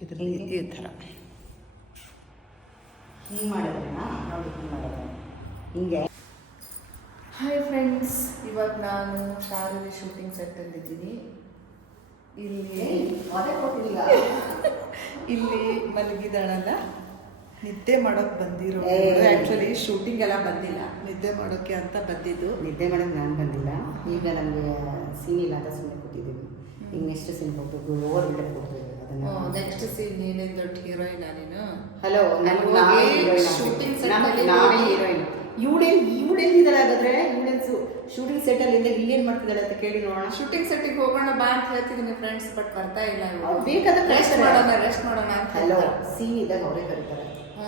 ಈ ಥರ ಹಿಂಗೆ ಮಾಡೋದನ್ನ ನೋಡಿ, ಹಿಂಗೆ ಮಾಡೋದು ಹಿಂಗೆ. ಹಾಯ್ ಫ್ರೆಂಡ್ಸ್, ಇವಾಗ ನಾನು ಶಾರದೆ ಶೂಟಿಂಗ್ ಸೆಟ್ಟಲ್ಲಿದ್ದೀನಿ. ಇಲ್ಲಿ ಇಲ್ಲಿ ಮಲಗಿದಾಳಲ್ಲ, ನಿದ್ದೆ ಮಾಡೋಕ್ಕೆ ಬಂದಿರೋ. ಆ್ಯಕ್ಚುಲಿ ಶೂಟಿಂಗ್ ಎಲ್ಲ ಬಂದಿಲ್ಲ, ನಿದ್ದೆ ಮಾಡೋಕ್ಕೆ ಅಂತ ಬಂದಿದ್ದು. ನಿದ್ದೆ ಮಾಡೋಕ್ಕೆ ನಾನು ಬಂದಿಲ್ಲ. ಈಗ ನನಗೆ ಸೀನ್ ಇಲ್ಲ ಅಂತ ಸುಮ್ಮನೆ ಕೊಟ್ಟಿದ್ದೀವಿ. ಈಗ ನೆಕ್ಸ್ಟ್ ಸೀನ್ ಹೋಗ್ಬೇಕು, ಓವರ್ ಬಿಲ್ಡಪ್ ಕೊಡ್ತೀವಿ. ಅದನ್ನು ನೆಕ್ಸ್ಟ್ ಸೀನ್ ನೀನೇನು ದೊಡ್ಡ ಹೀರೋಯಿನ್ ನೀನು. ಹಲೋ, ಶೂಟಿಂಗ್ ನಾವೇ ಹೀರೋಯಿನ್. ಇವಳೆಲ್ಲಿದ್ದಾರೆ ಹಾಗಾದ್ರೆ? ಶೂಟಿಂಗ್ ಸೆಟ್ಟಲ್ಲಿ ಇಲ್ಲೇನು ಮಾಡ್ತಿದ್ದಾಳೆ ಅಂತ ಕೇಳಿ ನೋಡೋಣ. ಶೂಟಿಂಗ್ ಸೆಟ್ಟಿಗೆ ಹೋಗೋಣ ಬಾ ಅಂತ ಹೇಳ್ತಿದ್ದೀನಿ ಫ್ರೆಂಡ್ಸ್, ಬಟ್ ಬರ್ತಾ ಇಲ್ಲ. ಬೇಕಾದ್ರೆ ರೆಸ್ಟ್ ಮಾಡೋಣ ಅಂತ. ಹಲೋ, ಸೀನ್ ಇದ್ದಾಗ ಅವರೇ ಕರೀತಾರೆ.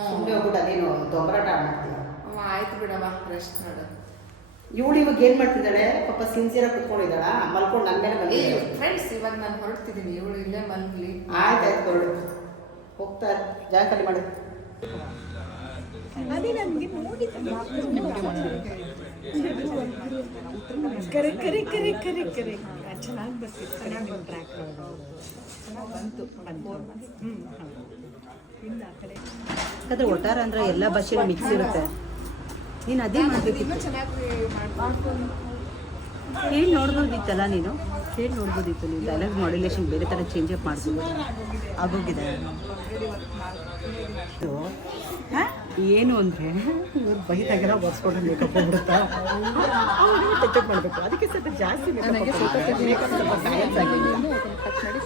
ಸುಮ್ಮನೆ ಹೋಗ್ಬಿಟ್ಟು ಅದೇನು ತೊಂಬರಾಟ ಮಾಡ್ತೀವಿ. ಆಯ್ತು ಬಿಡವ, ರೆಸ್ಟ್ ಮಾಡು. ಇವಳು ಇವಾಗ ಏನು ಮಾಡ್ತಿದ್ದಾಳೆ ಪಾಪ? ಸಿನ್ಸಿಯರಾಗಿ ಕುತ್ಕೊಂಡಿದ್ದಾಳ, ಮಲ್ಕೊಂಡು ನನ್ನ ಮೇಲೆ ಬಂದಿದ್ದಾಳೆ. ಫ್ರೆಂಡ್ಸ್, ಇವಾಗ ನಾನು ಹೊರಡ್ತಿದ್ದೀನಿ, ಇವಳು ಇಲ್ಲೇ ಮಲ್ಗಲಿ. ಆಯ್ತಾಯ್ತು, ಹೊರಡು. ಹೋಗ್ತಾ ಜಾಗ ಖಾಲಿ ಮಾಡಿ. ಅದೇ ನನಗೆ ನೋಡಿ ಕರೆ ಕರೆ ಕರೆ ಕರೆ ಕರೆ ಚೆನ್ನಾಗಿ ಬರ್ತಿತ್ತು. ಚೆನ್ನಾಗಿ ಟ್ರ್ಯಾಕ್ ಚೆನ್ನಾಗಿ ಬಂತು. ಇಲ್ಲ ಆ ಕಡೆ ಯಾಕಂದ್ರೆ ಒಟ್ಟಾರ ಅಂದ್ರೆ ಎಲ್ಲ ಭಾಷೆ ಮಿಕ್ಸ್ ಇರುತ್ತೆ. ನೀನು ಅದೇ ಮಾಡಬೇಕಿತ್ತು. ಚೆನ್ನಾಗಿ ಮಾಡ್ಕೊಂಡು ಹೇಳಿ ನೋಡ್ಬೋದಿತ್ತಲ್ಲ, ನೀನು ಹೇಳಿ ನೋಡ್ಬೋದಿತ್ತು. ನೀವು ಡೈಲಾಗ್ ಮಾಡ್ಯುಲೇಷನ್ ಬೇರೆ ಥರ ಚೇಂಜ್ ಅಪ್ ಮಾಡ್ಬೋದು. ಆಗೋಗಿದೆ ಏನು ಅಂದರೆ ಇವ್ರು ಬೈದಾಗೆಲ್ಲ ಬರ್ಸ್ಕೊಂಡು ಮೇಕಪ್ ಬಿಡುತ್ತಾ ಟಚಪ್ ಮಾಡಬೇಕು. ಅದಕ್ಕೆ ಸ್ವಲ್ಪ ಜಾಸ್ತಿ ಮೇಕಪ್ ಸ್ವಲ್ಪ ಬ್ಯಾಲೆನ್ಸ್ ಆಗಿದೆ.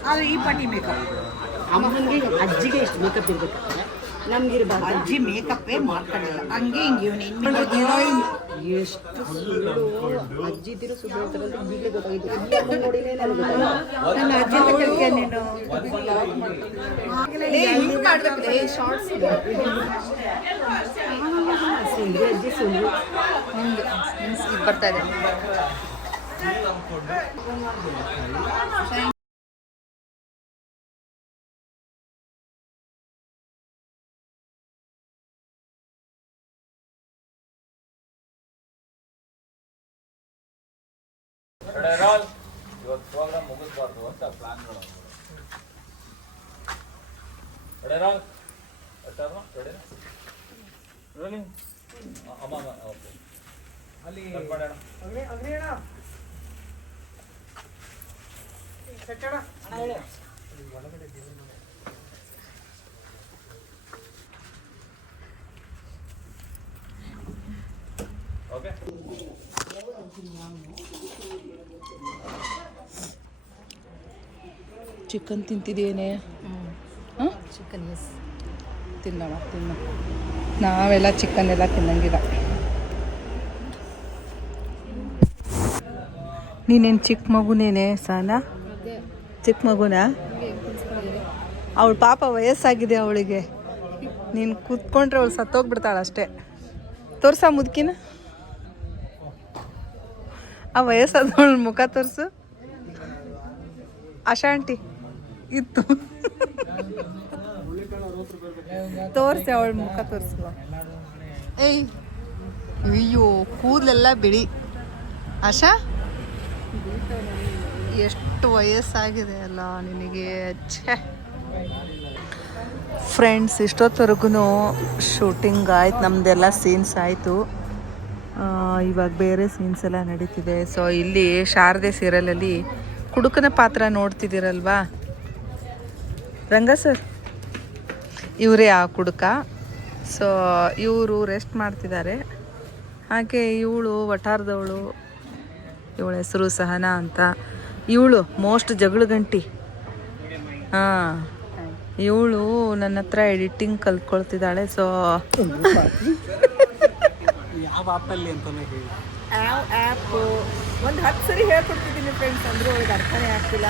ಆದರೆ ಈ ಪಾಟಿ ಮೇಕಪ್ ಅಮ್ಮನಿಗೆ ಅಜ್ಜಿಗೆ ಎಷ್ಟು ಮೇಕಪ್ ಇರಬೇಕಾದ್ರೆ ನಮ್ಗಿರ್ಬಾರ್ದು. ಅಜ್ಜಿ ಮೇಕಪ್ಪೇ ಮಾಡ್ಕೊಂಡಿಲ್ಲ, ಹಂಗೆ ಹಿಂಗೆ ಎಷ್ಟು ಸುಳ್ಳು. ಅಜ್ಜಿ ಇದ್ದಿರೋ ಸುಳ್ಳು ಹೇಳ್ತಾರಂತ ಈಗಲೇ ಗೊತ್ತಾಗಿದ್ದು. ನೋಡಿನೇ ನನಗೆ ನನ್ನ ಅಜ್ಜಿ ಅಂತ ಕೇಳ್ತೀಯ ನೀನು? ಸುಳ್ಳು ಅಜ್ಜಿ ಸುಳ್ಳು ಬರ್ತಾ ಇದೆ. ಇವತ್ತು ಪ್ರೋಗ್ರಾಮ್ ಮುಗಿಸ್ಬಾರ್ದು ಅಂತ ಪ್ಲಾನ್ಗಳು. ಓಕೆ, ಚಿಕನ್ ತಿಂತಿದ್ದೇನೆ. ಚಿಕನ್ ಎಸ್ ತಿನ್ನೋಣ. ನಾವೆಲ್ಲ ಚಿಕನ್ ಎಲ್ಲ ತಿನ್ನಂಗಿಲ್ಲ. ನೀನೇನು ಚಿಕ್ಕ ಮಗುನೇನೆ ಸಾನಾ? ಚಿಕ್ಕ ಮಗುನಾ? ಅವಳು ಪಾಪ ವಯಸ್ಸಾಗಿದೆ ಅವಳಿಗೆ. ನೀನು ಕೂತ್ಕೊಂಡ್ರೆ ಅವಳು ಸತ್ತೋಗ್ಬಿಡ್ತಾಳೆ ಅಷ್ಟೇ. ತೋರ್ಸ ಮುದುಕಿನ, ಆ ವಯಸ್ಸಾದವಳ ಮುಖ ತೋರಿಸು. ಆಶಾ ಆಂಟಿ ಇತ್ತು, ತೋರಿಸಿ ಅವಳ ಮುಖ ತೋರಿಸುವ. ಏಯ್, ಅಯ್ಯೋ ಕೂದಲೆಲ್ಲ ಬಿಳಿ. ಆಶಾ, ಎಷ್ಟು ವಯಸ್ಸಾಗಿದೆ ಅಲ್ಲ ನಿನಗೆ. ಛೇ ಫ್ರೆಂಡ್ಸ್, ಇಷ್ಟೊತ್ತವರೆಗೂ ಶೂಟಿಂಗ್ ಆಯ್ತು, ನಮ್ಮದೆಲ್ಲ ಸೀನ್ಸ್ ಆಯಿತು. ಇವಾಗ ಬೇರೆ ಸೀನ್ಸ್ ಎಲ್ಲ ನಡೀತಿದೆ. ಸೊ ಇಲ್ಲಿ ಶಾರದೆ ಸೀರಿಯಲಲ್ಲಿ ಕುಡುಕನ ಪಾತ್ರ ನೋಡ್ತಿದ್ದೀರಲ್ವಾ ರಂಗ ಸರ್, ಇವರೇ ಆ ಕುಡುಕ. ಸೊ ಇವರು ರೆಸ್ಟ್ ಮಾಡ್ತಿದ್ದಾರೆ. ಹಾಗೆ ಇವಳು ವಠಾರದವಳು, ಇವಳ ಹೆಸರು ಸಹನಾ ಅಂತ. ಇವಳು ಮೋಸ್ಟ್ ಜಗಳ ಗಂಟಿ. ಹಾಂ, ಇವಳು ನನ್ನ ಹತ್ರ ಎಡಿಟಿಂಗ್ ಕಲ್ತ್ಕೊಳ್ತಿದ್ದಾಳೆ. ಸೊ ಯಾವ ಆ್ಯಪಲ್ಲಿ ಅಂತಲೇ ಹೇಳಿ. ಆ್ಯಪು ಒಂದು 10 ಸರಿ ಹೇಳ್ಕೊಡ್ತಿದ್ದೀನಿ ಫ್ರೆಂಡ್ಸ್, ಅಂದರೂ ಅವಳಿಗೆ ಅರ್ಥನೇ ಆಗ್ತಿಲ್ಲ.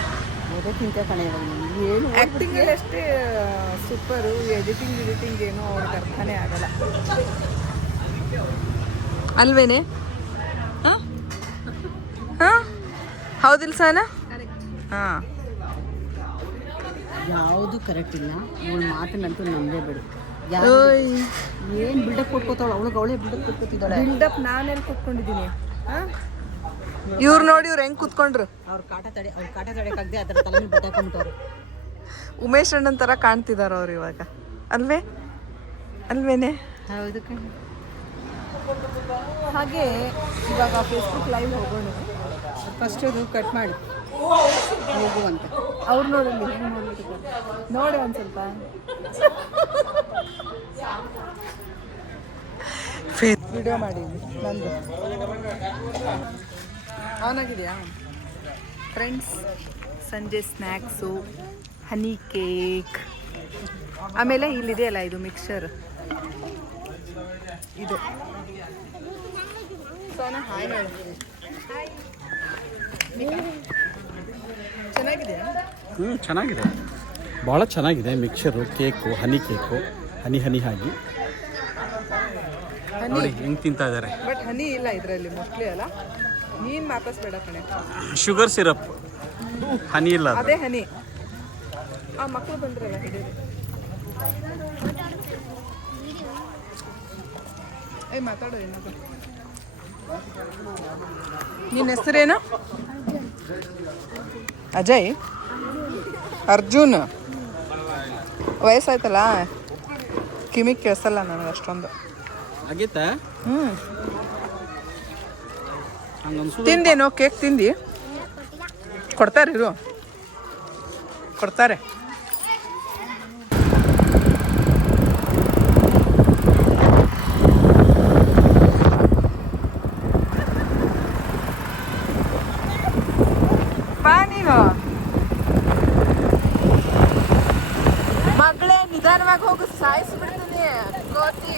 ಓದಕ್ಕಿಂತ ಕಣೆ ಏನು ಆ್ಯಕ್ಟಿಂಗಲ್ಲಿ ಅಷ್ಟೇ ಸೂಪರು, ಎಡಿಟಿಂಗ್ ಏನೋ ಅವ್ರಿಗೆ ಅರ್ಥನೇ ಆಗಲ್ಲ ಅಲ್ವೇನೆ? ಹಾಂ ಹಾಂ, ಹೌದಿಲ್ಲ ಸಾನ? ಹಾಂ, ಯಾವುದು ಕರೆಕ್ಟ್ ಇಲ್ಲ. ಇವಳ ಮಾತನ್ನಂತೂ ನಂಬೇ ಬಿಡು. ಏನು ಬಿಲ್ಡಪ್ ಕೊಟ್ಕೋತಾವಳು, ಅವಳೇ ಬಿಲ್ಡಪ್ ಕೊಟ್ಕೋತಿದ್ದಾಳೆ. ಬಿಲ್ಡಪ್ ನಾನೆಲ್ಲಿ ಕೊಟ್ಕೊಂಡಿದ್ದೀನಿ? ಹಾಂ, ಇವ್ರು ನೋಡಿ, ಇವ್ರು ಹೆಂಗೆ ಕೂತ್ಕೊಂಡ್ರು. ಅವ್ರ ಕಾಟ ತಡೆಯಕ್ಕಾಗದೆ ಆ ಥರ ತಲೆ ಬಟ್ಟೆ ಹಾಕೊಂಡ್ಬಿಟ್ಟವ್ರು. ಉಮೇಶ್ ಅಣ್ಣನ ಥರ ಕಾಣ್ತಿದಾರ ಅವ್ರು ಇವಾಗ ಅಲ್ವೇ ಅಲ್ವೇನೆ? ಹೌದು ಕಣ. ಹಾಗೆ ಇವಾಗ ಫೇಸ್ಬುಕ್ ಲೈವ್ ಹೋಗೋಣ. ಫಸ್ಟ್ ಅದು ಕಟ್ ಮಾಡಿ ಹೋಗುವಂತೆ. ಅವ್ರು ನೋಡಲಿ ನೋಡಿ ಒಂದು ಸ್ವಲ್ಪ ವಿಡಿಯೋ ಮಾಡಿ ನಂದು ಆನ್ ಆಗಿದೆಯಾ? ಫ್ರೆಂಡ್ಸ್, ಸಂಜೆ ಸ್ನ್ಯಾಕ್ಸು, ಹನಿ ಕೇಕ್, ಆಮೇಲೆ ಇಲ್ಲಿದೆಯಲ್ಲ ಇದು ಮಿಕ್ಸರ್, ಇದು ಸೋನಾ ಹಾಯ್ ಹೇಳು. ಚೆನ್ನಾಗಿದೆಯಾ? ಚೆನ್ನಾಗಿದೆ, ಭಾಳ ಚೆನ್ನಾಗಿದೆ. ಮಿಕ್ಸರು, ಕೇಕು, ಹನಿ ಕೇಕು, ಹನಿ ಹನಿ ಆಗಿ ನೋಡಿ ಹೆಂಗೆ ತಿಂತಾ ಇದ್ದಾರೆ. ಬಟ್ ಹನಿ ಇಲ್ಲ ಇದರಲ್ಲಿ ಮೋಸ್ಟ್ಲಿ ಅಲ್ಲ. ನೀನು ಮಾತಾಡ್ಸ್ಬೇಡ ಕಣೆ. ಶುಗರ್ ಸಿರಪ್, ಹನಿ ಇಲ್ಲ ಅದು. ಅದೇ ಹನಿ. ಆ ಮಕ್ಕಳು ಬಂದ್ರಲ್ಲ ಹಿಡಿಯೋದು. ಮಾತಾಡೋ ಏನಾದ್ರು. ನಿನ್ನ ಹೆಸರೇನು? ಅಜಯ್? ಅರ್ಜುನ್? ವಯಸ್ಸಾಯ್ತಲ್ಲ, ಕಿಮಿಗೆ ಕೇಳಿಸಲ್ಲ ನನಗೆ ಅಷ್ಟೊಂದು. ಆಗೈತಾ? ತಿಂದೇನೋ ಕೇಕ್ ತಿಂದು ಕೊಡ್ತಾರೆ, ಇರು ಕೊಡ್ತಾರೆ. ಬಾ ನೀನು ಮಗಳೇ, ನಿಧಾನವಾಗಿ ಹೋಗು, ಸಾಯಿಸ್ಬಿಡ್ತೀನಿ ಕೋತಿ.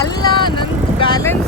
ಅಲ್ಲ, ನನ್ನ ಬ್ಯಾಲೆನ್ಸ್